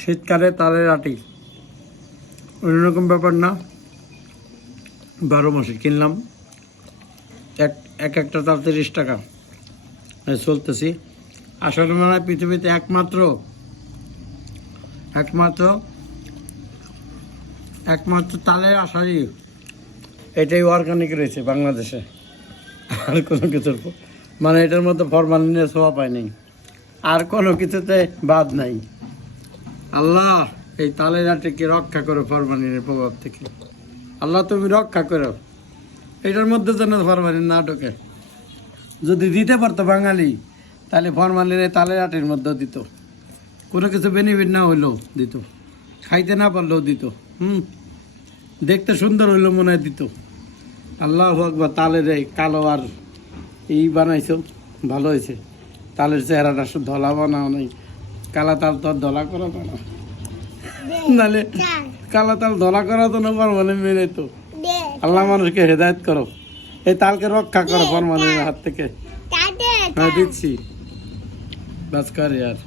শীতকালে তালের আটি অন্যরকম ব্যাপার না, 12 মাসে কিনলাম। একটা তাল 30 টাকা চলতেছি। আসলে মনে হয় পৃথিবীতে একমাত্র তালের আশারি এটাই অর্গানিক রয়েছে বাংলাদেশে। আর কোনো কিছুর মানে এটার মধ্যে ফরমালিনের ছোঁয়া পায় নাই, আর কোনো কিছুতে বাদ নাই। আল্লাহ এই তালের আটিকে রক্ষা করো ফরমালিনের প্রভাব থেকে। আল্লাহ তুমি রক্ষা করো, এটার মধ্যে যেন ফরমালিন না ঢোকে। যদি দিতে পারতো বাঙালি, তাহলে ফরমালিনের তালের আটির মধ্যেও দিত। কোনো কিছু বেনিফিট না হইলেও দিত, খাইতে না পারলেও দিত। দেখতে সুন্দর হইলেও মনে হয় দিত। আল্লাহ আকবার, তালের এই কালো আর এই বানাইছো, ভালো হয়েছে। তালের চেহারাটা শুধু ধলা বানাও নাই, কালা তাল তো আর ধলা করা তো না, নাহলে কালা তাল ধলা করা তো না ফরমালিন মেনে তো। আল্লাহ মানুষকে হেদায়েত করো, এই তালকে রক্ষা করো ফরমালিনের হাত থেকে। হ্যাঁ দিচ্ছি, বাস কর ইয়ার।